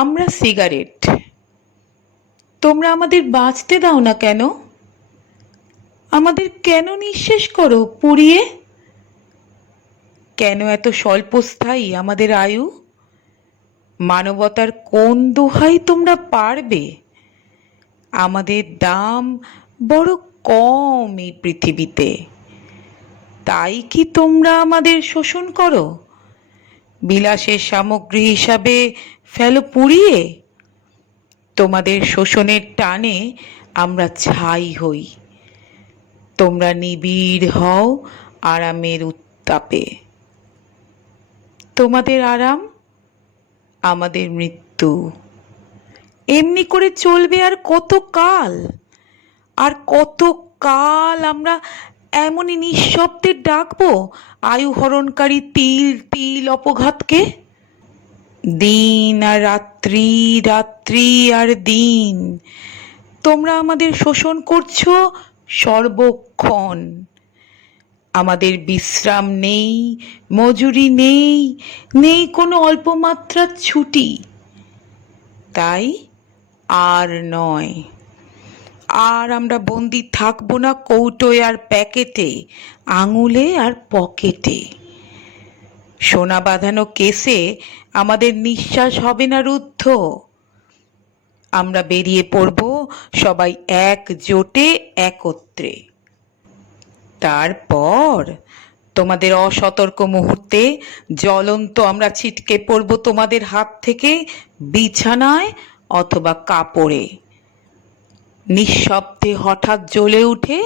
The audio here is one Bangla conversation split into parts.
আমরা সিগারেট। তোমরা আমাদের বাঁচতে দাও না কেন? আমাদের কেন নিঃশেষ করো পুড়িয়ে? কেন এত স্বল্পস্থায়ী আমাদের আয়ু? মানবতার কোন দোহাই তোমরা পারবে? আমাদের দাম বড় কম এই পৃথিবীতে। তাই কি তোমরা আমাদের শোষণ করো? বিলাসের সামগ্রী হিসাবে ফেলো পুড়িয়ে। তোমাদের শোষণের টানে আমরা ছাই হই। তোমরা নিবিড় হও আরামের উত্তাপে। তোমাদের আরাম আমাদের মৃত্যু। এমনি করে চলবে আর কত কাল? আর কত কাল আমরা এমনই নিঃশব্দে ডাকবো আয়ু হরণকারী তিল তিল অপঘাতকে? দিন আর রাত্রি রাত্রি আর দিন, তোমরা আমাদের শোষণ করছ সর্বক্ষণ। আমাদের বিশ্রাম নেই, মজুরি নেই নেই কোনো অল্পমাত্রার ছুটি। তাই আর নয়। আর আমরা বন্দি থাকব না কৌটোয় আর প্যাকেটে, আঙুলে আর পকেটে। সোনা বাঁধানো কেসে আমাদের নিঃশ্বাস হবে না রুদ্ধ। আমরা বেরিয়ে পড়ব সবাই একজোটে একত্রে। তারপর তোমাদের অসতর্ক মুহূর্তে জ্বলন্ত আমরা ছিটকে পড়ব তোমাদের হাত থেকে বিছানায় অথবা কাপড়ে। নিঃশব্দে হঠাৎ জ্বলে উঠে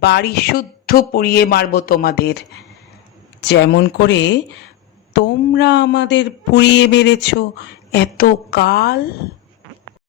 বাড়ি শুদ্ধ পুড়িয়ে মারব তোমাদের। যেমন করে তোমরা আমাদের পুড়িয়ে মেরেছ, এত কাল